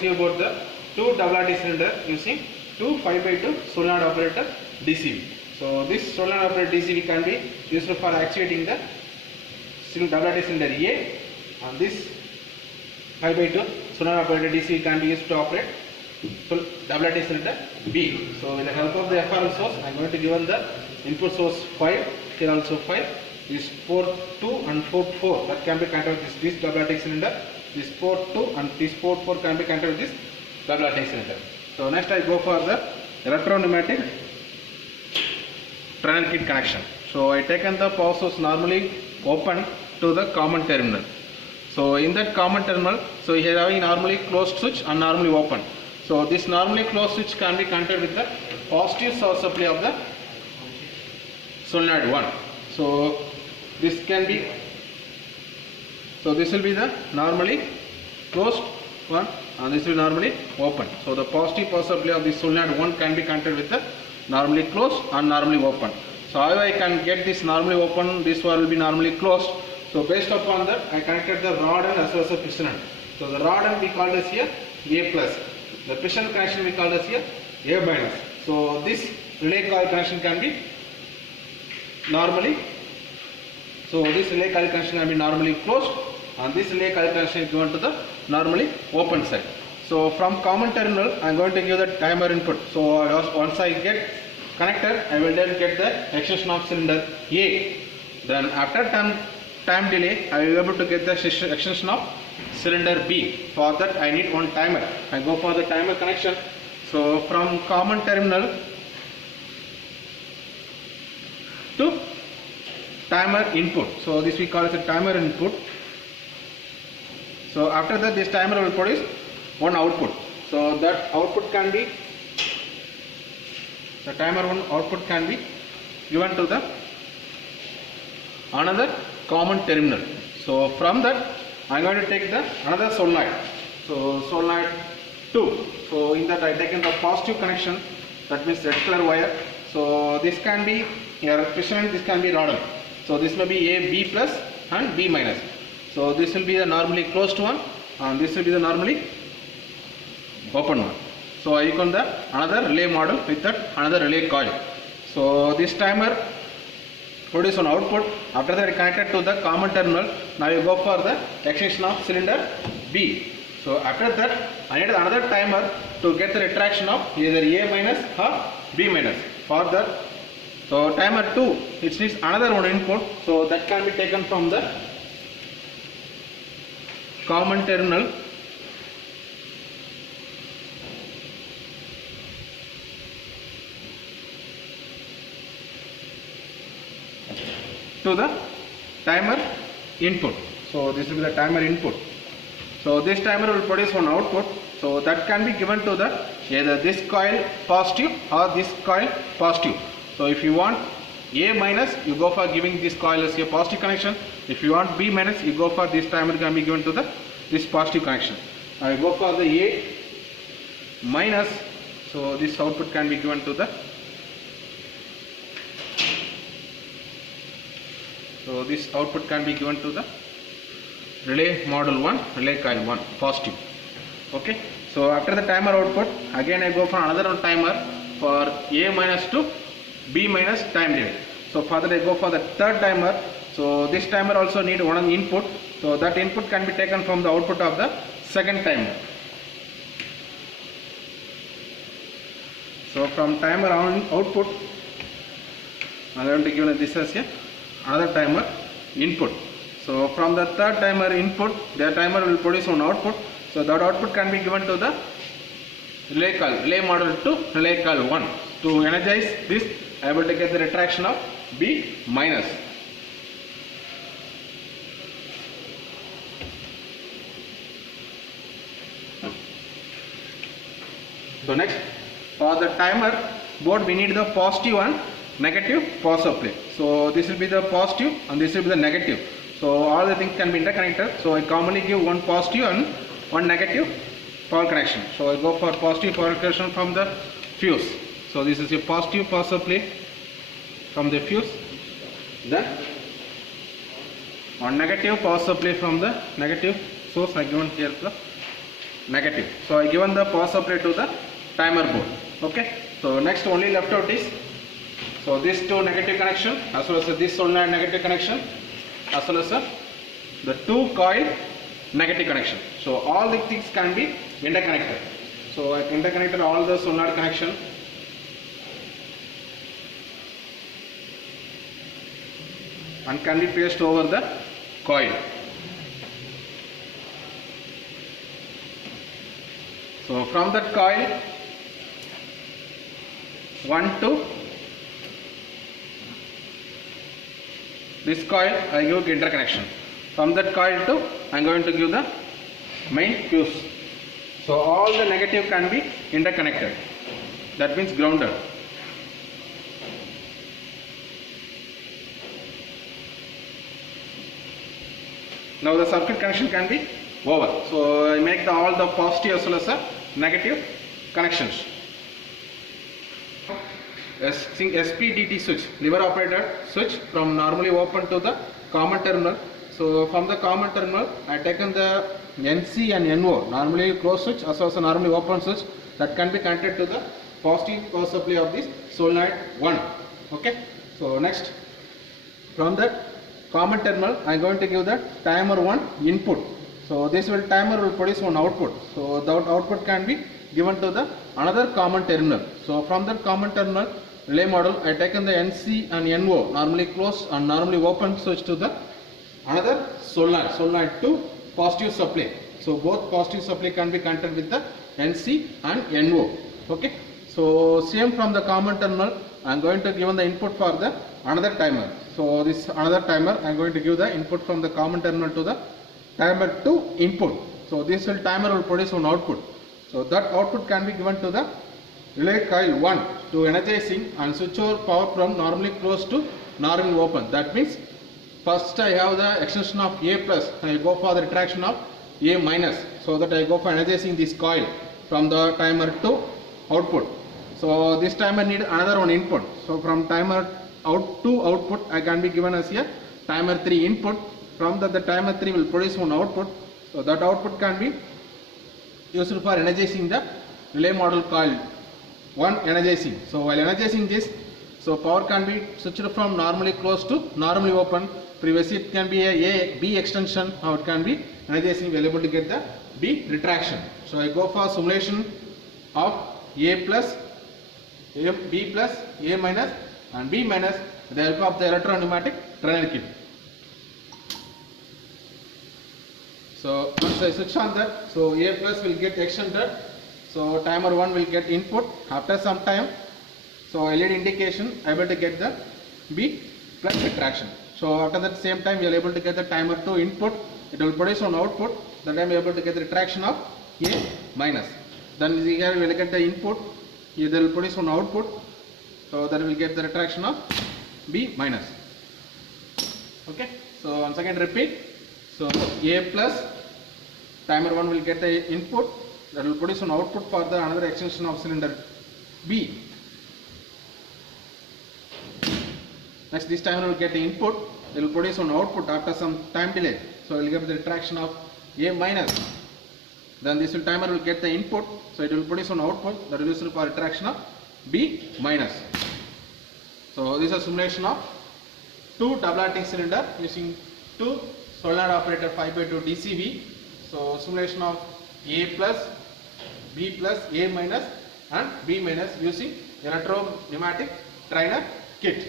see about the two WRT cylinder using two 5x2 solenoid operated DCV. So this solenoid operated DCV can be used for actuating the WRT cylinder A, and this 5x2 solenoid operated DCV can be used to operate WRT cylinder B. So with the help of the FRL source, I am going to give the input source 5, here also 5, this port 2 and port 4 that can be connected with this WRT cylinder, this port 2 and this port 4 can be connected with this WRT cylinder. So next I go for the retro pneumatic trial kit connection. So I taken the power source normally open to the common terminal. So in that common terminal, so here having normally closed switch and normally open. So this normally closed switch can be connected with the positive source supply of the solenoid 1. So this can be, so this will be the normally closed one and this will normally open. So the positive power supply of the solenoid 1 can be connected with the normally closed and normally open. So how I can get this normally open, this one will be normally closed. So based upon that, I connected the rod end as well as the piston end. So the rod end we called as here A plus. The piston connection we called as here A minus. So this relay coil connection can be normally, so this relay coil connection can be normally closed and this relay coil connection is given to the normally open side. So from common terminal I am going to give the timer input. So once I get connected, I will then get the extension of cylinder A. Then after time delay, I will be able to get the extension of cylinder B. For that I need one timer. I go for the timer connection. So from common terminal to timer input. So this we call as a timer input. So after that this timer will produce one output. So that output can be, the timer one output can be given to the another common terminal. So from that I am going to take the another solenoid. So solenoid 2. So in that I taken the positive connection, that means red color wire. So this can be here piston end, this can be rod end. So this may be A B plus and B minus. So this will be the normally closed one and this will be the normally open one. So I icon the another relay model with that another relay coil. So this timer produce one output. After that I connected to the common terminal. Now you go for the extension of cylinder B. So after that I need another timer to get the retraction of either A minus or B minus. For that, so timer 2 it needs another one input. So that can be taken from the common terminal to the timer input. So this will be the timer input. So this timer will produce one output. So that can be given to the either this coil positive or this coil positive. So if you want A minus, you go for giving this coil as a positive connection. If you want B minus, you go for this timer can be given to the this positive connection. I go for the A minus. So this output can be given to the, so this output can be given to the relay model 1, relay coil 1, positive. Okay. So after the timer output, again I go for another one timer for A minus to B minus time delay. So further I go for the third timer. So this timer also need one input. So that input can be taken from the output of the second timer. So from timer on output, I am going to give this as another timer input. So from the third timer input, the timer will produce one output. So that output can be given to the relay coil, relay model 2, relay coil 1. To energize this, I am able to get the retraction of B minus. So next, for the timer board we need the positive and negative power supply. So this will be the positive and this will be the negative. So all the things can be interconnected. So I commonly give one positive and one negative power connection. So I go for positive power connection from the fuse. So this is a positive power supply from the fuse. Then one negative power supply from the negative source I given here the negative. So I given the power supply to the timer board. Okay. So next only left out is, so this two negative connection as well as this solenoid negative connection as well as the two coil negative connection. So all the things can be interconnected. So I interconnected all the solenoid connection. And can be placed over the coil. So from that coil 1 to this coil I give interconnection. From that coil to I am going to give the main fuse. So all the negative can be interconnected. That means grounded. Now the circuit connection can be over. So I make all the positive as well as negative connections. SPDT switch, lever operated switch, from normally open to the common terminal. So from the common terminal I taken the NC and NO, normally closed switch as well as normally open switch, that can be connected to the positive power supply of this solenoid 1. Okay. So next, from that common terminal I am going to give the timer 1 input. So this timer will produce one output. So that output can be given to the another common terminal. So from that common terminal relay model I taken the NC and NO, normally closed and normally open switch, to the another solenoid 2 positive supply. So both positive supply can be connected with the NC and NO. Okay. So same from the common terminal I am going to give the input for the another timer. So this another timer I am going to give the input from the common terminal to the timer 2 input. So this timer will produce one output. So that output can be given to the relay coil 1 to energizing and switch over power from normally closed to normally open. That means first I have the extension of A plus, I go for the retraction of A minus, so that I go for energizing this coil from the timer 2 output. So this timer need another one input. So from timer out to output I can be given as a timer 3 input. From that the timer 3 will produce one output. So that output can be used for energizing the relay model coil 1 energizing. So while energizing this, so power can be switched from normally closed to normally open. Previously it can be a B extension, or it can be energizing, we are able to get the B retraction. So I go for simulation of A plus, B plus, A minus and B minus with the help of the electro-pneumatic trial kit. So once I switch on that, so A plus will get extended. So timer 1 will get input. After some time, so LED indication able to get the B plus retraction. So after that same time we are able to get the timer 2 input. It will produce one output. That time we are able to get the retraction of A minus. Then here we will get the input. Here they will produce one output. So that will get the retraction of B minus. Okay. So once again repeat. So A plus, timer 1 will get the input, that will produce an output for the another extension of cylinder B. Next this timer will get the input, it will produce an output after some time delay. So it will get the retraction of A minus. Then this timer will get the input, so it will produce an output that will be used for retraction of B minus. So this is a simulation of two double acting cylinder using two solenoid operated 5x2 DCV. So simulation of A plus, B plus, A minus and B minus using electro-pneumatic trainer kit.